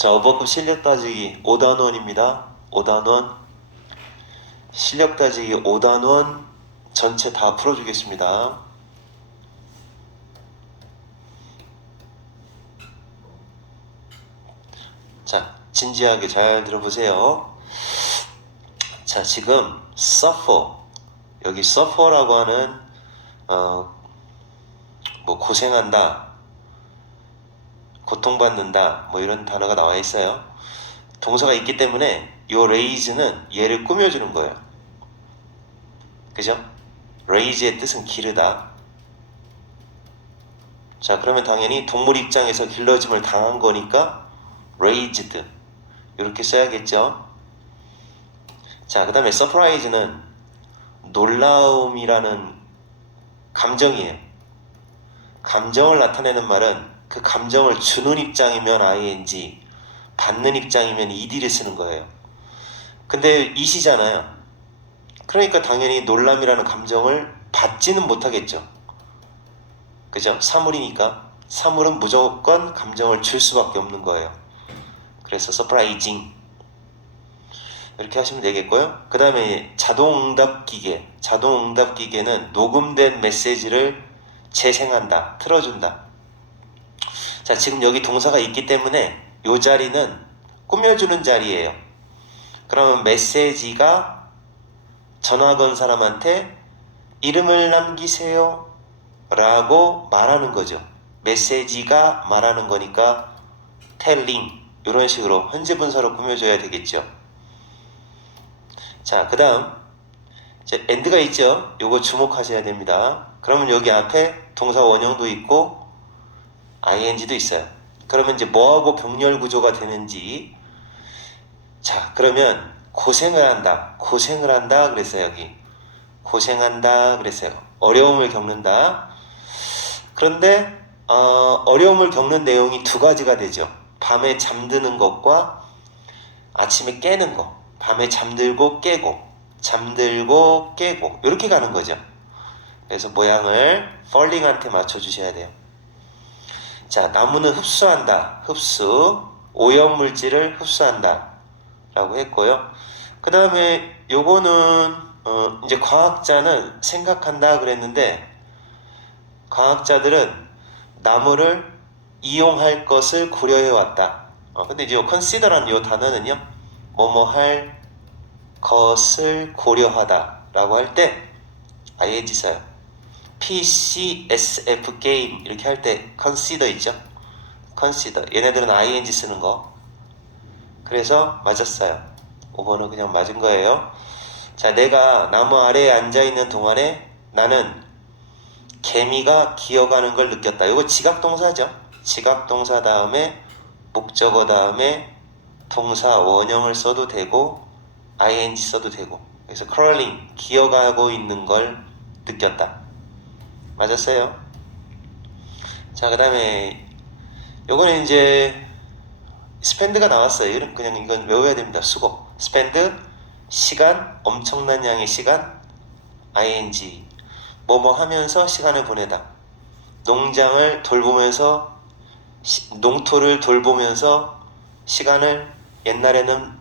자, 어버급 실력 따지기 5단원입니다. 5단원 실력 따지기 5단원 전체 다 풀어주겠습니다. 자, 진지하게 잘 들어보세요. 자, 지금 suffer, 여기 suffer라고 하는 뭐 고생한다, 고통받는다, 뭐 이런 단어가 나와 있어요. 동사가 있기 때문에 요 raise는 얘를 꾸며주는 거예요. 그죠? raise의 뜻은 기르다. 자, 그러면 당연히 동물 입장에서 길러짐을 당한 거니까 raised 이렇게 써야겠죠. 자, 그 다음에 surprise는 놀라움이라는 감정이에요. 감정을 나타내는 말은 그 감정을 주는 입장이면 ing, 받는 입장이면 ed를 쓰는 거예요. 근데 이시잖아요. 그러니까 당연히 놀람이라는 감정을 받지는 못하겠죠. 그죠? 사물이니까 사물은 무조건 감정을 줄 수밖에 없는 거예요. 그래서 surprising 이렇게 하시면 되겠고요. 그 다음에 자동응답기계. 자동응답기계는 녹음된 메시지를 재생한다, 틀어준다. 자, 지금 여기 동사가 있기 때문에 이 자리는 꾸며주는 자리예요. 그러면 메시지가 전화 건 사람한테 이름을 남기세요 라고 말하는 거죠. 메시지가 말하는 거니까 telling 이런 식으로 현재 분사로 꾸며줘야 되겠죠. 자, 그 다음 and가 있죠. 요거 주목하셔야 됩니다. 그러면 여기 앞에 동사 원형도 있고 ing도 있어요. 그러면 이제 뭐하고 병렬 구조가 되는지, 자, 그러면 고생을 한다 그랬어요. 여기 고생한다 그랬어요. 어려움을 겪는다. 그런데 어려움을 겪는 내용이 두 가지가 되죠. 밤에 잠드는 것과 아침에 깨는 것. 밤에 잠들고 깨고 이렇게 가는 거죠. 그래서 모양을 falling한테 맞춰주셔야 돼요. 자, 나무는 흡수한다. 흡수. 오염물질을 흡수한다 라고 했고요. 그 다음에 요거는 이제 과학자는 생각한다 그랬는데, 과학자들은 나무를 이용할 것을 고려해 왔다. 근데 이제 consider라는 요 단어는요, 뭐뭐 할 것을 고려하다 라고 할 때 ing 써요. PCSF 게임 이렇게 할 때 consider 있죠. consider 얘네들은 ing 쓰는 거. 그래서 맞았어요. 5번은 그냥 맞은 거예요. 자, 내가 나무 아래에 앉아있는 동안에 나는 개미가 기어가는 걸 느꼈다. 이거 지각동사죠. 지각동사 다음에 목적어 다음에 동사 원형을 써도 되고 ing 써도 되고. 그래서 crawling 기어가고 있는 걸 느꼈다. 맞았어요. 자, 그 다음에 요거는 이제 spend가 나왔어요. 그냥 이건 외워야 됩니다. 수고. spend 시간, 엄청난 양의 시간, ing 뭐뭐 하면서 시간을 보내다. 농장을 돌보면서 농토를 돌보면서 시간을 옛날에는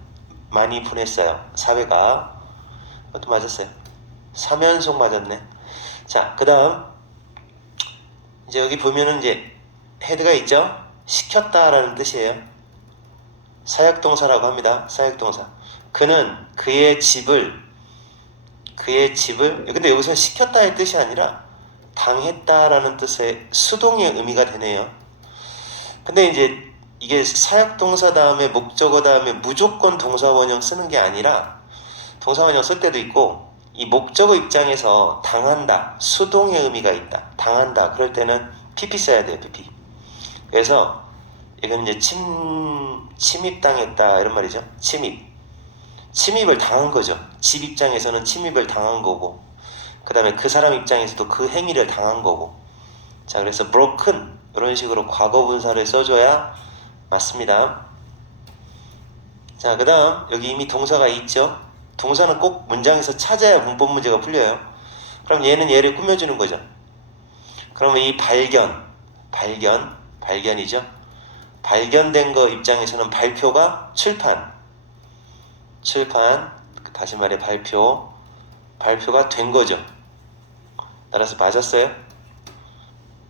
많이 보냈어요. 사회가. 그것도 맞았어요. 3연속 맞았네. 자, 그 다음 이제 여기 보면은 이제 헤드가 있죠. 시켰다라는 뜻이에요. 사역동사라고 합니다. 사역동사. 그는 그의 집을 근데 여기서 시켰다의 뜻이 아니라 당했다라는 뜻의 수동의 의미가 되네요. 근데 이제 이게 사역동사 다음에 목적어 다음에 무조건 동사원형 쓰는 게 아니라 동사원형 쓸 때도 있고, 이 목적어 입장에서 당한다, 수동의 의미가 있다. 당한다. 그럴 때는 pp 써야 돼요. pp. 그래서 이건 이제 침입당했다 이런 말이죠. 침입을 당한 거죠. 집 입장에서는 침입을 당한 거고, 그 다음에 그 사람 입장에서도 그 행위를 당한 거고. 자, 그래서 broken 이런 식으로 과거 분사를 써줘야 맞습니다. 자, 그 다음 여기 이미 동사가 있죠. 동사는 꼭 문장에서 찾아야 문법 문제가 풀려요. 그럼 얘는 얘를 꾸며주는 거죠. 그러면 이 발견이죠. 발견된 거 입장에서는 발표가 출판, 다시 말해 발표가 된 거죠. 따라서 맞았어요.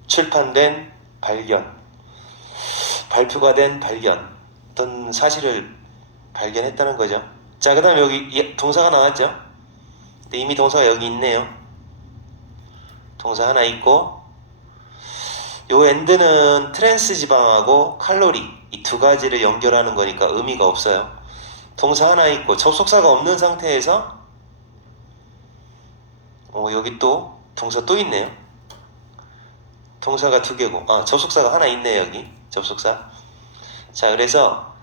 출판된 발견, 발표가 된 발견, 어떤 사실을 발견했다는 거죠. 자, 그 다음에 여기 동사가 나왔죠. 근데 이미 동사가 여기 있네요. 동사 하나 있고, 요 엔드는 트랜스 지방하고 칼로리 이 두 가지를 연결하는 거니까 의미가 없어요. 동사 하나 있고 접속사가 없는 상태에서 여기 또 동사 또 있네요. 동사가 두 개고 접속사가 하나 있네요. 여기 접속사. 자, 그래서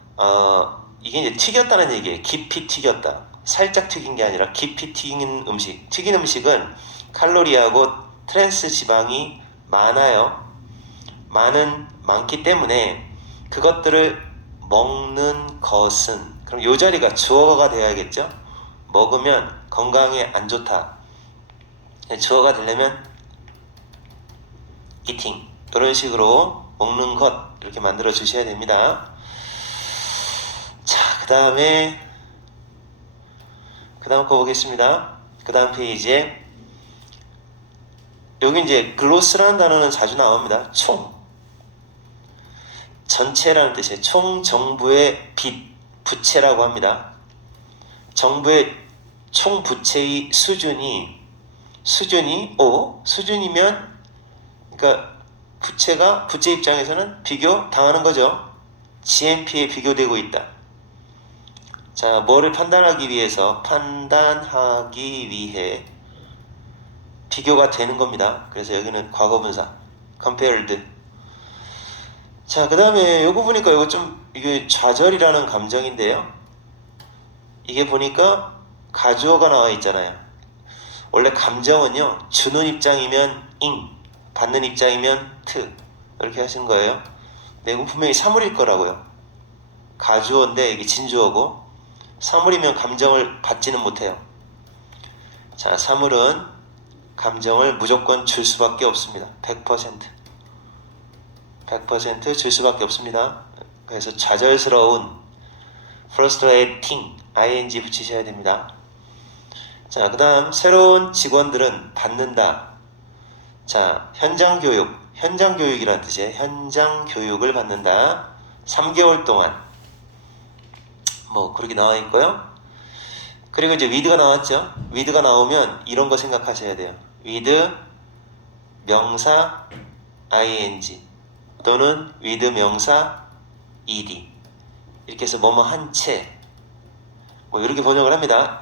이게 이제 튀겼다는 얘기예요. 깊이 튀겼다. 살짝 튀긴 게 아니라 깊이 튀긴 음식. 튀긴 음식은 칼로리하고 트랜스 지방이 많아요. 많기 때문에 그것들을 먹는 것은, 그럼 요 자리가 주어가 되어야겠죠. 먹으면 건강에 안 좋다. 주어가 되려면 eating 이런 식으로 먹는 것 이렇게 만들어 주셔야 됩니다. 자, 그 다음 거 보겠습니다. 그 다음 페이지에 여기 이제 글로스라는 단어는 자주 나옵니다. 총, 전체라는 뜻이에요. 총 정부의 빚, 부채라고 합니다. 정부의 총 부채의 수준이면, 그러니까 부채 입장에서는 비교 당하는 거죠. GNP에 비교되고 있다. 자, 뭐를 판단하기 위해 비교가 되는 겁니다. 그래서 여기는 과거분사 compared. 자, 그 다음에 요거 보니까 이게 좌절이라는 감정인데요. 이게 보니까 가주어가 나와 있잖아요. 원래 감정은요, 주는 입장이면 ing, 받는 입장이면 t 이렇게 하시는 거예요. 근데 이건 분명히 사물일 거라고요. 가주어인데 이게 진주어고, 사물이면 감정을 받지는 못해요. 자, 사물은 감정을 무조건 줄 수밖에 없습니다. 100% 줄 수밖에 없습니다. 그래서 좌절스러운 frustrating ing 붙이셔야 됩니다. 자, 그 다음 새로운 직원들은 받는다. 자, 현장 교육이라는 뜻이에요. 현장 교육을 받는다. 3개월 동안 그렇게 나와 있고요. 그리고 이제 with가 나왔죠. with가 나오면 이런 거 생각하셔야 돼요. with 명사 ing 또는 with 명사 ed 이렇게 해서 뭐뭐 한 채 이렇게 번역을 합니다.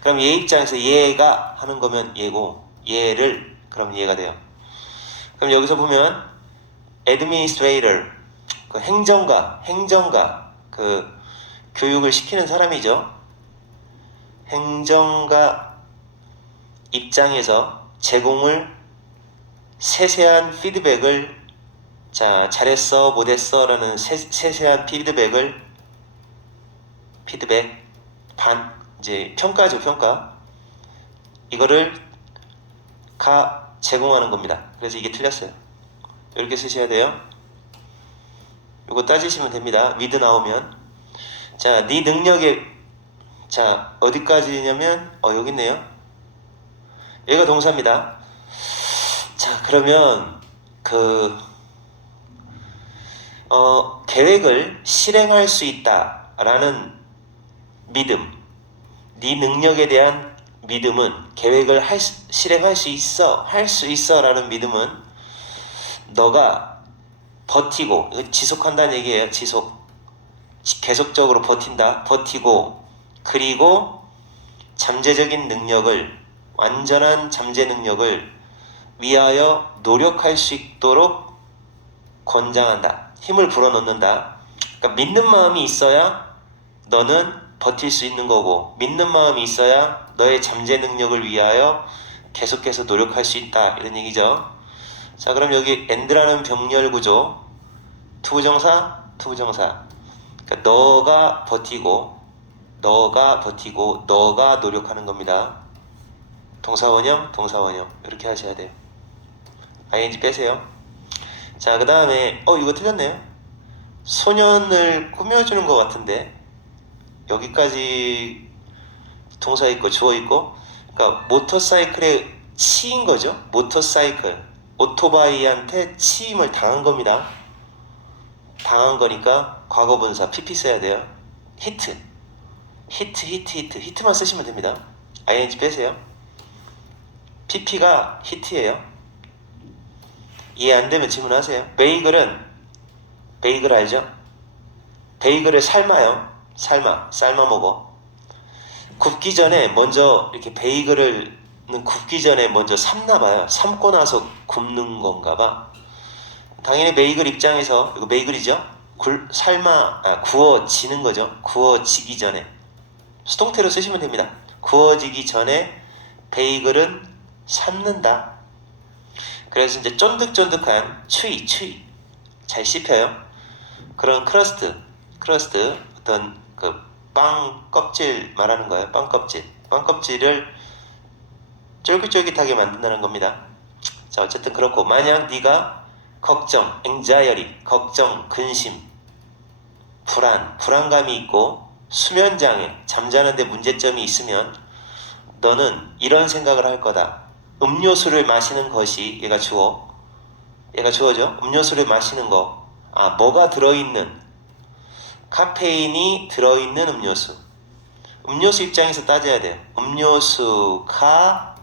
그럼 얘 입장에서 얘가 하는 거면 얘고, 얘를 그럼 얘가 돼요. 그럼 여기서 보면 administrator, 그 행정가 그 교육을 시키는 사람이죠. 행정가 입장에서 제공을 세세한 피드백을, 자, 잘했어 못했어 라는 세세한 피드백 이제 평가죠. 평가. 이거를 제공하는 겁니다. 그래서 이게 틀렸어요. 이렇게 쓰셔야 돼요. 이거 따지시면 됩니다. with 나오면. 자, 네 능력에, 자, 어디까지냐면 여기 있네요. 여기가 동사입니다. 자, 그러면 계획을 실행할 수 있다라는 믿음, 네 능력에 대한 믿음은, 계획을 실행할 수 있어 라는 믿음은 너가 버티고, 이거 지속한다는 얘기예요. 계속적으로 버티고, 그리고 잠재적인 능력을, 완전한 잠재 능력을 위하여 노력할 수 있도록 권장한다. 힘을 불어넣는다. 그러니까 믿는 마음이 있어야 너는 버틸 수 있는 거고, 믿는 마음이 있어야 너의 잠재 능력을 위하여 계속해서 노력할 수 있다, 이런 얘기죠. 자, 그럼 여기 and라는 병렬 구조, 투부정사. 그러니까 너가 버티고 너가 노력하는 겁니다. 동사원형 이렇게 하셔야 돼요. ing 빼세요. 자, 그 다음에 이거 틀렸네요. 소년을 꾸며주는 것 같은데 여기까지 동사 있고 주어 있고, 그러니까 모터사이클에 치인 거죠. 모터사이클, 오토바이한테 치임을 당한 겁니다. 당한 거니까 과거분사 PP 써야 돼요. 히트, 히트만 쓰시면 됩니다. ing 빼세요. PP가 히트예요. 이해 안 되면 질문하세요. 베이글 알죠? 베이글을 삶아요. 삶아 먹어. 굽기 전에 먼저 이렇게 베이글을 굽기 전에 먼저 삶나 봐요. 삶고 나서 굽는 건가 봐. 당연히 베이글 입장에서 이거 베이글이죠. 구워지는 거죠. 구워지기 전에 수동태로 쓰시면 됩니다. 구워지기 전에 베이글은 삶는다. 그래서 이제 쫀득쫀득한 추위 잘 씹혀요. 그런 크러스트 어떤 그 빵 껍질 말하는 거예요. 빵 껍질을 쫄깃쫄깃하게 만든다는 겁니다. 자, 어쨌든 그렇고, 만약 네가 걱정, 걱정, 근심, 불안감이 있고 수면장애, 잠자는데 문제점이 있으면 너는 이런 생각을 할 거다. 음료수를 마시는 것이, 얘가 주어죠. 음료수를 마시는 거. 뭐가 들어있는, 카페인이 들어있는 음료수. 음료수 입장에서 따져야 돼요. 음료수가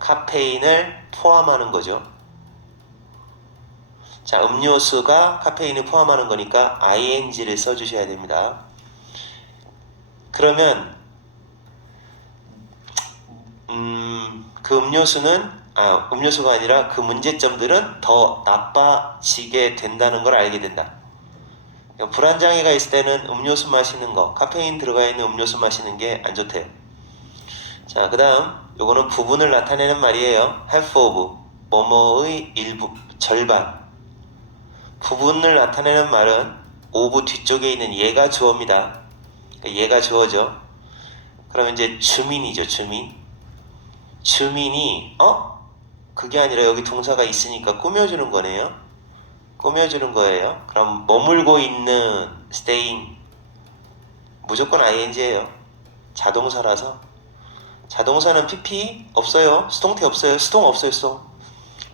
카페인을 포함하는 거죠. 자, 음료수가 카페인을 포함하는 거니까 ing를 써주셔야 됩니다. 그러면 그 음료수가 아니라 그 문제점들은 더 나빠지게 된다는 걸 알게 된다. 불안장애가 있을 때는 음료수 마시는 거, 카페인 들어가 있는 음료수 마시는 게 안 좋대요. 자, 그 다음 요거는 부분을 나타내는 말이에요. half of, 뭐뭐의 일부, 절반. 부분을 나타내는 말은 of 뒤쪽에 있는 얘가 주어입니다. 얘가 주어죠. 그럼 이제 주민이죠. 주민이 그게 아니라 여기 동사가 있으니까 꾸며주는 거네요. 꾸며주는 거예요. 그럼 머물고 있는 staying 무조건 ing예요. 자동사라서. 자동사는 pp 없어요. 수동태 없어요. 수동 없어요.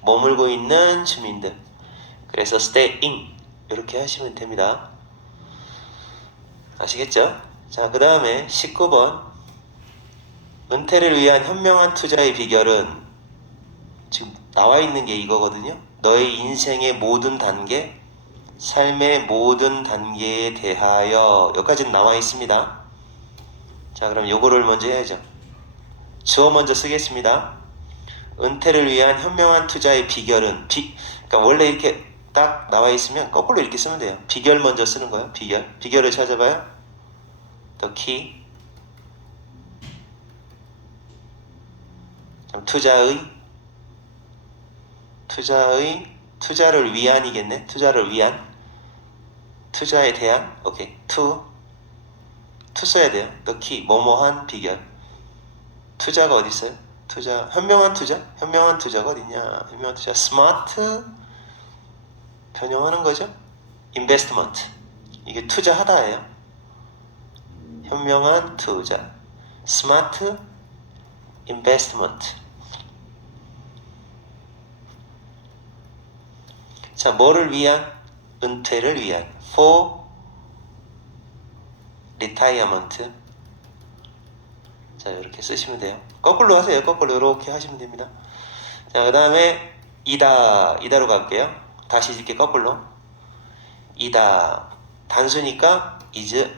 머물고 있는 주민들. 그래서 staying 이렇게 하시면 됩니다. 아시겠죠? 자, 그 다음에 19번. 은퇴를 위한 현명한 투자의 비결은, 지금 나와 있는 게 이거거든요. 너의 인생의 모든 단계, 삶의 모든 단계에 대하여, 여기까지는 나와 있습니다. 자, 그럼 요거를 먼저 해야죠. 주어 먼저 쓰겠습니다. 은퇴를 위한 현명한 투자의 비결은, 그러니까 원래 이렇게 딱 나와 있으면 거꾸로 이렇게 쓰면 돼요. 비결 먼저 쓰는 거예요. 비결을 찾아봐요. The key. 투자를 위한이겠네. 투자를 위한, 투자에 대한. 오케이. 투 써야 돼요. The key. 뭐뭐한 비결. 투자가 어디 있어요? 현명한 투자가 어디냐? 현명한 투자. 스마트 변형하는 거죠. investment. 이게 투자하다예요. 현명한 투자. 스마트 investment. 자, 뭐를 위한? 은퇴를 위한. for retirement. 자, 이렇게 쓰시면 돼요. 거꾸로 하세요. 거꾸로 이렇게 하시면 됩니다. 자, 그 다음에 이다로 갈게요. 다시 이렇게 거꾸로. 이다. 단수니까 is.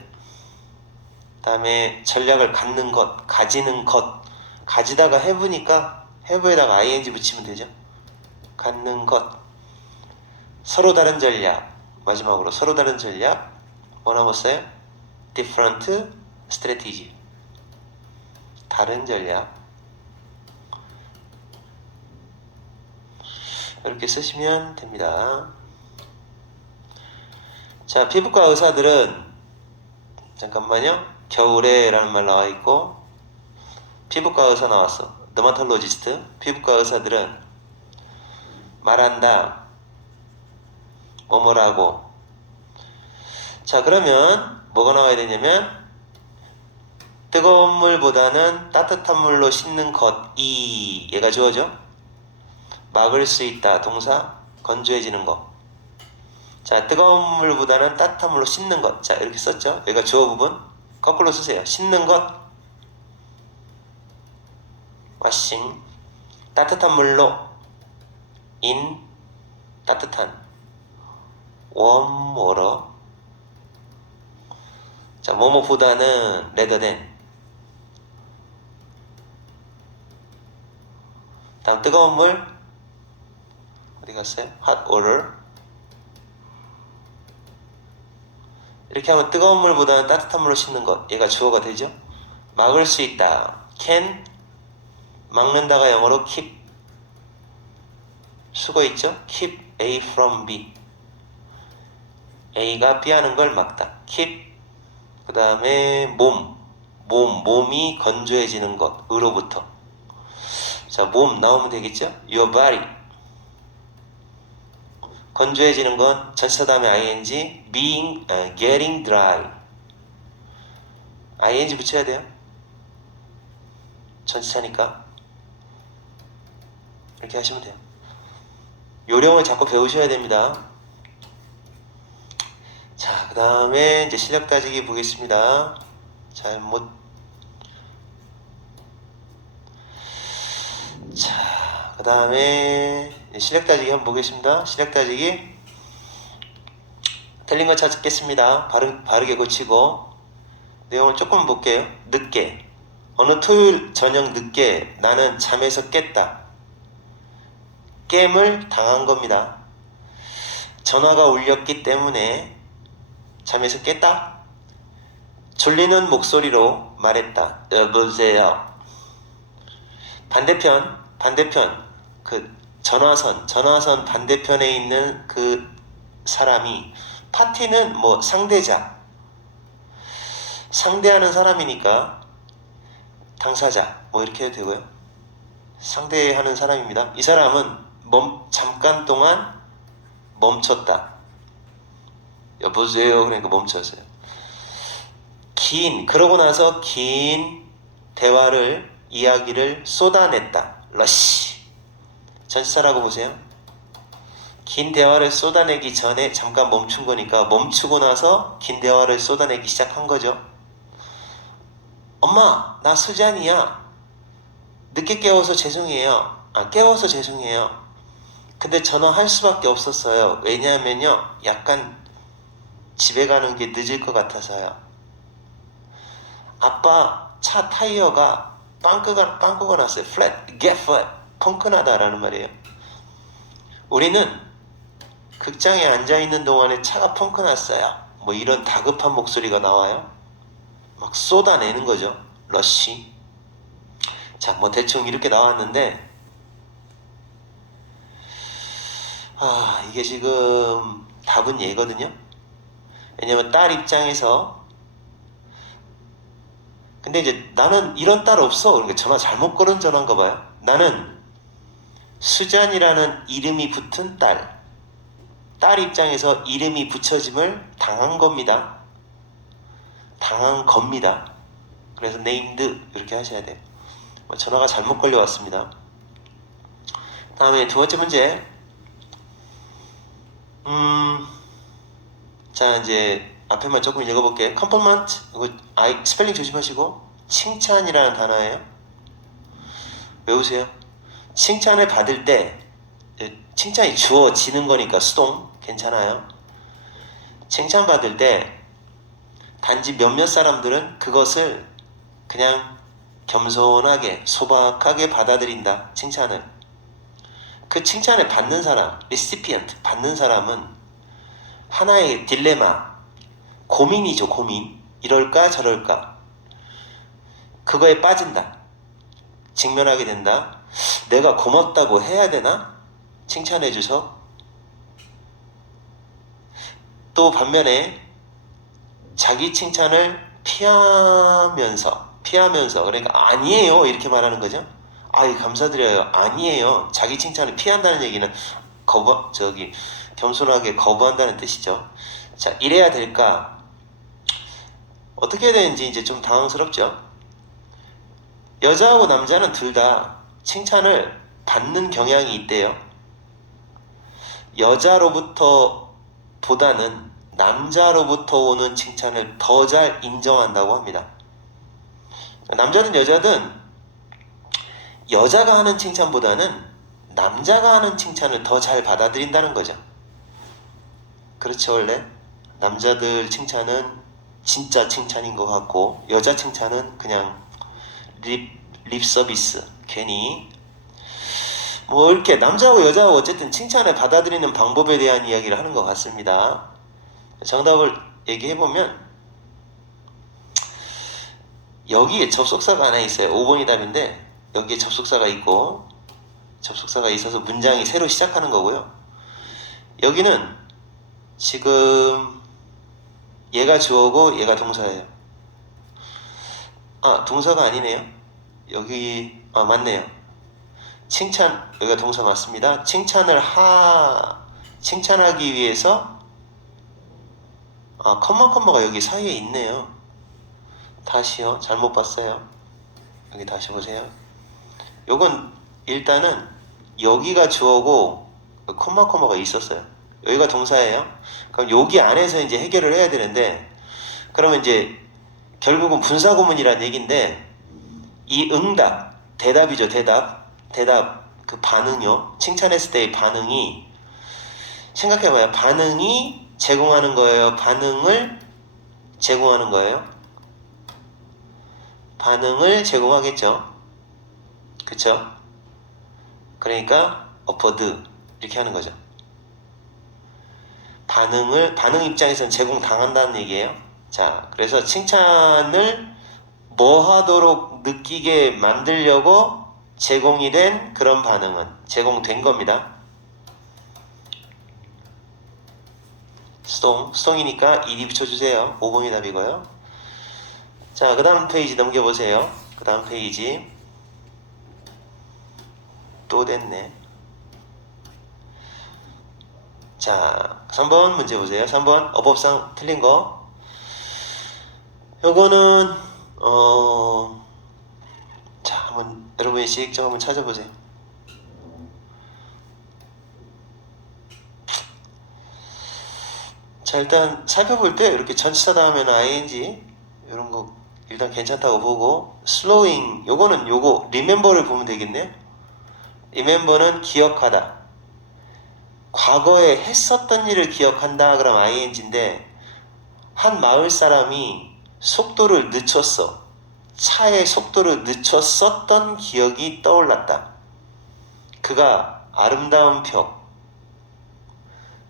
다음에 전략을 갖는 것, 가지는 것. 가지다가 have니까 have에다가 ing 붙이면 되죠. 갖는 것. 서로 다른 전략. 마지막으로 서로 다른 전략. 뭐 남았어요? different strategy. 다른 전략. 이렇게 쓰시면 됩니다. 자, 피부과 의사들은, 잠깐만요. 겨울에 라는 말 나와 있고, 피부과 의사 나왔어. 더마톨로지스트. 피부과 의사들은 말한다. 뭐뭐라고. 자, 그러면 뭐가 나와야 되냐면 뜨거운 물보다는 따뜻한 물로 씻는 것이 얘가 주어져. 막을 수 있다 동사 건조해지는 거. 자, 뜨거운 물보다는 따뜻한 물로 씻는 것. 자, 이렇게 썼죠. 얘가 주어 부분 거꾸로 쓰세요. 씻는 것 washing. 따뜻한 물로 in 따뜻한 warm water. 자, 뭐뭐보다는 rather than. 다음 뜨거운 물 어디 갔어요? hot water. 이렇게 하면 뜨거운 물보다는 따뜻한 물로 씻는 것. 얘가 주어가 되죠. 막을 수 있다. can 막는다가 영어로 keep. 수거 있죠? keep A from B. A가 B 하는 걸 막다. keep. 그 다음에 몸이 건조해지는 것. 으로부터. 자, 몸 나오면 되겠죠? Your body. 건조해지는 건 전치사 다음에 ing, getting dry. ing 붙여야 돼요. 전치사니까. 이렇게 하시면 돼요. 요령을 자꾸 배우셔야 됩니다. 자, 그 다음에 이제 실력 따지기 보겠습니다. 자, 그 다음에 실력 따지기 한번 보겠습니다. 실력 따지기 틀린 거 찾겠습니다. 바르게 고치고 내용을 조금 볼게요. 늦게. 어느 토요일 저녁 늦게 나는 잠에서 깼다. 깸을 당한 겁니다. 전화가 울렸기 때문에 잠에서 깼다. 졸리는 목소리로 말했다. 여보세요. 반대편 그 전화선 반대편에 있는 그 사람이 파티는 뭐 상대자 상대하는 사람이니까 당사자 뭐 이렇게 해도 되고요. 상대하는 사람입니다. 이 사람은 잠깐 동안 멈췄다. 여보세요. 그러니까 멈췄어요. 그러고 나서 긴 이야기를 쏟아냈다. 러시. 전치사라고 보세요. 긴 대화를 쏟아내기 전에 잠깐 멈춘 거니까 멈추고 나서 긴 대화를 쏟아내기 시작한 거죠. 엄마, 나 수잔이야. 늦게 깨워서 죄송해요. 깨워서 죄송해요. 근데 전화할 수밖에 없었어요. 왜냐하면요, 약간 집에 가는 게 늦을 것 같아서요. 아빠 차 타이어가 빵꾸가 났어요. get flat. 펑크나다라는 말이에요. 우리는 극장에 앉아있는 동안에 차가 펑크났어요. 뭐 이런 다급한 목소리가 나와요. 막 쏟아내는 거죠. 러시. 자, 뭐 대충 이렇게 나왔는데 이게 지금 답은 얘거든요. 왜냐면 딸 입장에서 근데 이제 나는 이런 딸 없어. 그러니까 전화 잘못 걸은 전화인가 봐요. 나는 수잔이라는 이름이 붙은 딸 입장에서 이름이 붙여짐을 당한 겁니다. 그래서 named 이렇게 하셔야 돼요. 전화가 잘못 걸려왔습니다. 다음에 두 번째 문제. 자, 이제 앞에만 조금 읽어볼게요. compliment, 이거 스펠링 조심하시고 칭찬이라는 단어예요. 외우세요. 칭찬을 받을 때 칭찬이 주어지는 거니까 수동 괜찮아요. 칭찬받을 때 단지 몇몇 사람들은 그것을 그냥 겸손하게 소박하게 받아들인다. 칭찬을. 그 칭찬을 받는 사람, recipient 받는 사람은 하나의 딜레마, 고민이죠. 고민. 이럴까 저럴까. 그거에 빠진다. 직면하게 된다. 내가 고맙다고 해야 되나? 칭찬해줘서. 또 반면에 자기 칭찬을 피하면서 그러니까 아니에요 이렇게 말하는 거죠. 감사드려요. 아니에요. 자기 칭찬을 피한다는 얘기는 겸손하게 거부한다는 뜻이죠. 자, 이래야 될까? 어떻게 해야 되는지 이제 좀 당황스럽죠. 여자하고 남자는 둘 다 칭찬을 받는 경향이 있대요. 여자로부터 보다는 남자로부터 오는 칭찬을 더 잘 인정한다고 합니다. 남자든 여자든 여자가 하는 칭찬보다는 남자가 하는 칭찬을 더 잘 받아들인다는 거죠. 그렇죠. 원래 남자들 칭찬은 진짜 칭찬인 것 같고 여자 칭찬은 그냥 립 서비스, 괜히 뭐 이렇게 남자하고 여자하고 어쨌든 칭찬을 받아들이는 방법에 대한 이야기를 하는 것 같습니다. 정답을 얘기해보면 여기에 접속사가 하나 있어요. 5번이 답인데 여기에 접속사가 있고 접속사가 있어서 문장이 새로 시작하는 거고요. 여기는 지금 얘가 주어고 얘가 동사예요. 아, 동사가 아니네요. 여기 맞네요. 칭찬, 여기가 동사 맞습니다. 칭찬하기 위해서 컴마가 여기 사이에 있네요. 다시요. 잘못 봤어요. 여기 다시 보세요. 요건 일단은 여기가 주어고 컴마가 있었어요. 여기가 동사예요. 그럼 여기 안에서 이제 해결을 해야 되는데 그러면 이제 결국은 분사구문이란 얘기인데 이 응답, 대답이죠. 대답 그 반응요. 칭찬했을 때의 반응이 생각해봐요. 반응이 제공하는 거예요. 반응을 제공하는 거예요. 반응을 제공하겠죠. 그쵸? 그러니까 offered 이렇게 하는 거죠. 반응 입장에서는 제공당한다는 얘기예요. 자, 그래서 칭찬을 뭐 하도록 느끼게 만들려고 제공이 된 그런 반응은 제공된 겁니다. 수동이니까 ed 붙여주세요. 5번이 답이고요. 자, 그 다음 페이지 넘겨보세요. 그 다음 페이지 또 됐네. 자, 3번 문제 보세요. 3번 어법상 틀린 거. 요거는 자, 한번 여러분이 직접 한번 찾아보세요. 자, 일단 살펴볼 때 이렇게 전치사 다음에는 ing 이런 거 일단 괜찮다고 보고 slowing 요거는 요거 remember를 보면 되겠네요. remember는 기억하다. 과거에 했었던 일을 기억한다 그럼 ing인데 한 마을 사람이 속도를 늦췄어. 차의 속도를 늦췄었던 기억이 떠올랐다. 그가 아름다운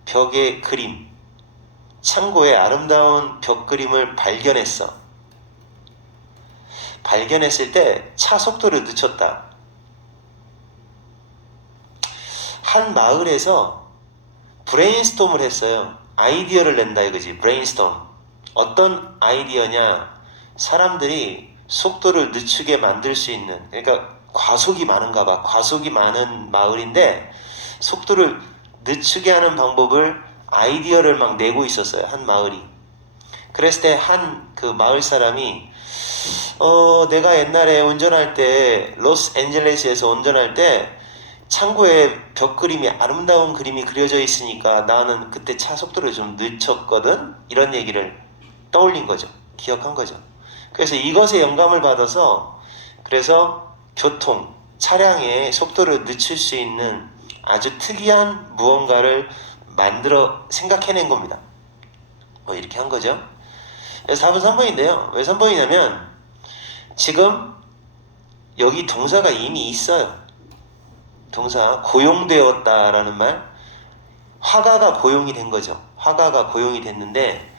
벽의 그림, 창고에 아름다운 벽 그림을 발견했어. 발견했을 때 차 속도를 늦췄다. 한 마을에서 브레인스톰을 했어요. 아이디어를 낸다 이거지. 브레인스톰. 어떤 아이디어냐? 사람들이 속도를 늦추게 만들 수 있는, 그러니까 과속이 많은가 봐. 과속이 많은 마을인데 속도를 늦추게 하는 방법을 아이디어를 막 내고 있었어요. 한 마을이. 그랬을 때 한 그 마을 사람이 내가 옛날에 운전할 때 로스앤젤레스에서 운전할 때 창고에 벽 그림이 아름다운 그림이 그려져 있으니까 나는 그때 차 속도를 좀 늦췄거든. 이런 얘기를 떠올린 거죠. 기억한 거죠. 그래서 이것에 영감을 받아서 그래서 차량의 속도를 늦출 수 있는 아주 특이한 무언가를 만들어 생각해낸 겁니다. 뭐 이렇게 한 거죠. 그래서 답은 3번인데요. 왜 3번이냐면 지금 여기 동사가 이미 있어요. 동사 고용되었다라는 말, 화가가 고용이 된 거죠. 화가가 고용이 됐는데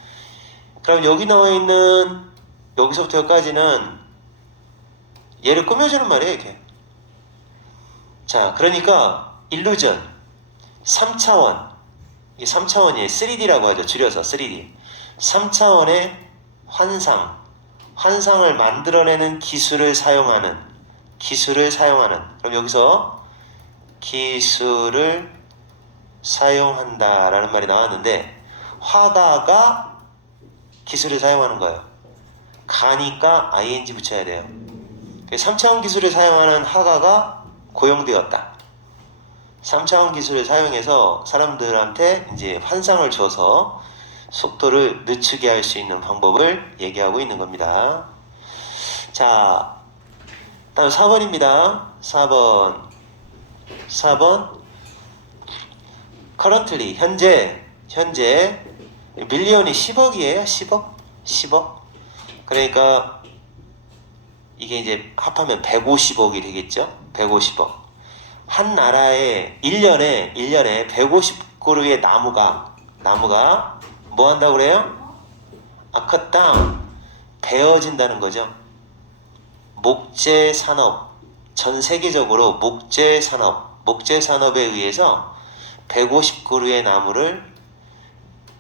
그럼 여기 나와 있는 여기서부터 여기까지는 얘를 꾸며주는 말이에요. 이렇게. 자, 그러니까 일루전 3차원, 이게 3차원이에요. 3D라고 하죠. 줄여서 3D. 3차원의 환상을 만들어내는 기술을 사용하는. 그럼 여기서 기술을 사용한다라는 말이 나왔는데 화가가 기술을 사용하는 거예요. 가니까 ing 붙여야 돼요. 3차원 기술을 사용하는 하가가 고용되었다. 3차원 기술을 사용해서 사람들한테 이제 환상을 줘서 속도를 늦추게 할 수 있는 방법을 얘기하고 있는 겁니다. 자, 다음 4번입니다. 4번. currently, 현재 밀리언이 10억이에요. 10억. 그러니까 이게 이제 합하면 150억이 되겠죠. 150억. 한 나라에 1년에 150그루의 나무가 뭐 한다고 그래요? cut down, 베어진다는 거죠. 목재 산업, 전 세계적으로 목재 산업에 의해서 150그루의 나무를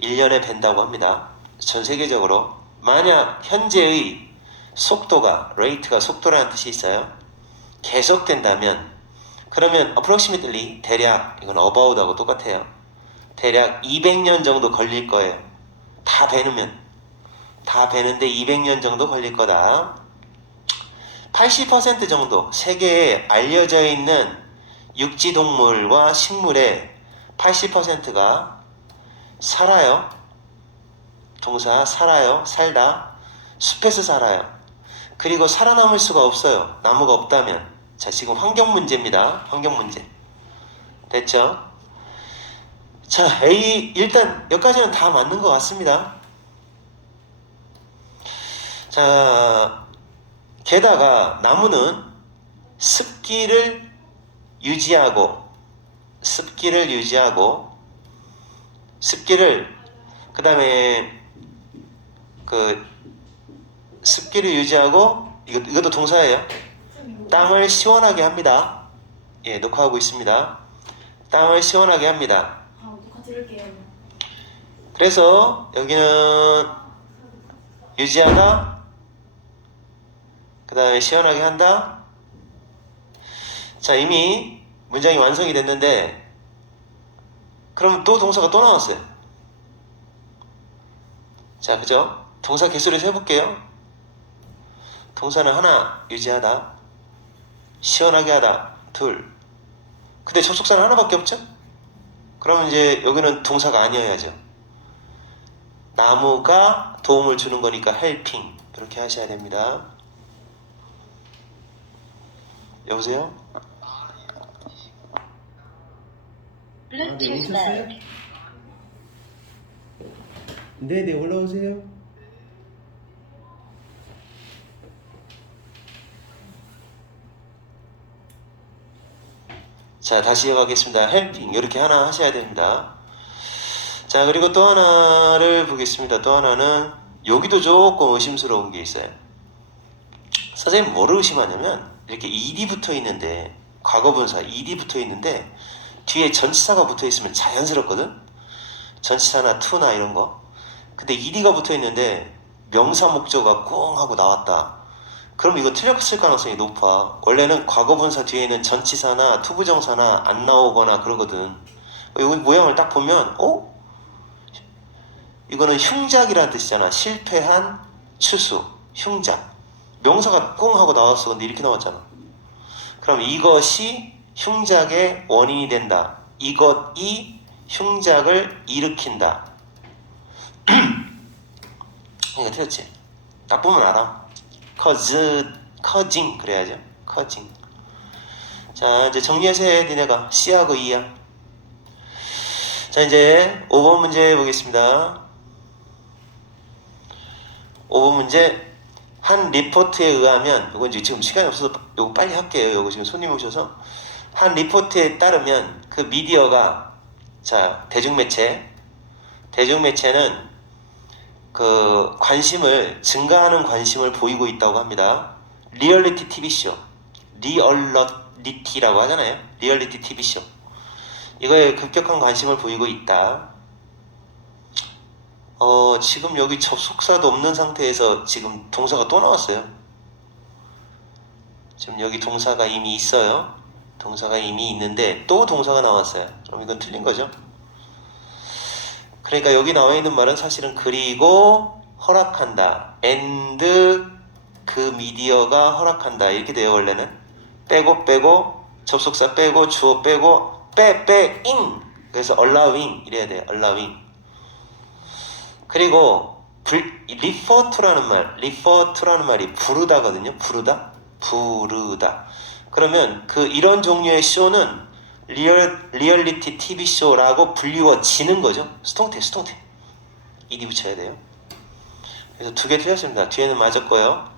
1년에 벤다고 합니다. 전 세계적으로. 만약 현재의 속도가, 레이트가 속도라는 뜻이 있어요. 계속된다면, 그러면 approximately, 대략, 이건 about하고 똑같아요. 대략 200년 정도 걸릴 거예요. 다 베는데 200년 정도 걸릴 거다. 80% 정도, 세계에 알려져 있는 육지동물과 식물의 80%가 살아요. 동사 살아요. 살다. 숲에서 살아요. 그리고 살아남을 수가 없어요. 나무가 없다면. 자, 지금 환경 문제입니다. 환경 문제. 됐죠? 자, A 일단 여기까지는 다 맞는 것 같습니다. 자, 게다가 나무는 습기를 유지하고 그 다음에 습기를 유지하고 이것도 동사예요. 땅을 시원하게 합니다. 예, 녹화하고 있습니다. 땅을 시원하게 합니다. 녹화 들을게요. 그래서 여기는 유지하다, 그 다음에 시원하게 한다. 자, 이미 문장이 완성이 됐는데 그럼 또 동사가 또 나왔어요. 자, 그죠? 동사 개수를 세볼게요. 동사는 하나, 유지하다, 시원하게 하다, 둘. 근데 접속사는 하나밖에 없죠? 그러면 이제 여기는 동사가 아니어야죠. 나무가 도움을 주는 거니까 helping, 그렇게 하셔야 됩니다. 여보세요? Bluetooth mode. 네, 올라오세요. 자, 다시 이어가겠습니다. helping, 이렇게 하나 하셔야 됩니다. 자, 그리고 또 하나를 보겠습니다. 또 하나는 여기도 조금 의심스러운 게 있어요. 선생님 뭐를 의심하냐면 이렇게 ed 붙어 있는데, 과거분사 ed 붙어 있는데 뒤에 전치사가 붙어 있으면 자연스럽거든. 전치사나 to나 이런 거. 근데 ed가 붙어 있는데 명사 목적어가 꽁 하고 나왔다. 그럼 이거 틀렸을 가능성이 높아. 원래는 과거분사 뒤에는 전치사나 투부정사나 안 나오거나 그러거든. 여기 모양을 딱 보면 이거는 흉작이라는 뜻이잖아. 실패한 추수, 흉작. 명사가 꽁 하고 나왔어. 근데 이렇게 나왔잖아. 그럼 이것이 흉작의 원인이 된다. 이것이 흉작을 일으킨다. 이거 틀렸지? 딱 보면 알아. causing 그래야죠. causing. 자, 이제 정리해서 해, 니네가. C하고 E야. 자, 이제 5번 문제 보겠습니다. 5번 문제. 한 리포트에 의하면, 이건 지금 시간이 없어서 이거 빨리 할게요. 이거 지금 손님 오셔서. 한 리포트에 따르면 그 미디어가, 자, 대중매체는 그 증가하는 관심을 보이고 있다고 합니다. 리얼리티 TV쇼, 리얼리티라고 하잖아요. 리얼리티 TV쇼. 이거에 급격한 관심을 보이고 있다. 지금 여기 접속사도 없는 상태에서 지금 동사가 또 나왔어요. 지금 여기 동사가 이미 있어요. 동사가 이미 있는데 또 동사가 나왔어요. 그럼 이건 틀린 거죠. 그러니까 여기 나와 있는 말은 사실은 그리고 허락한다. and 그 미디어가 허락한다. 이렇게 돼요. 원래는 빼고 접속사 빼고 주어 빼고 in. 그래서 allowing 이래야 돼요. allowing. 그리고 refer to라는 말이 부르다거든요. 부르다. 그러면 이런 종류의 쇼는 리얼리티 TV 쇼라고 불리워지는 거죠. 수동태. ed 붙여야 돼요. 그래서 두 개 틀렸습니다. 뒤에는 맞았고요.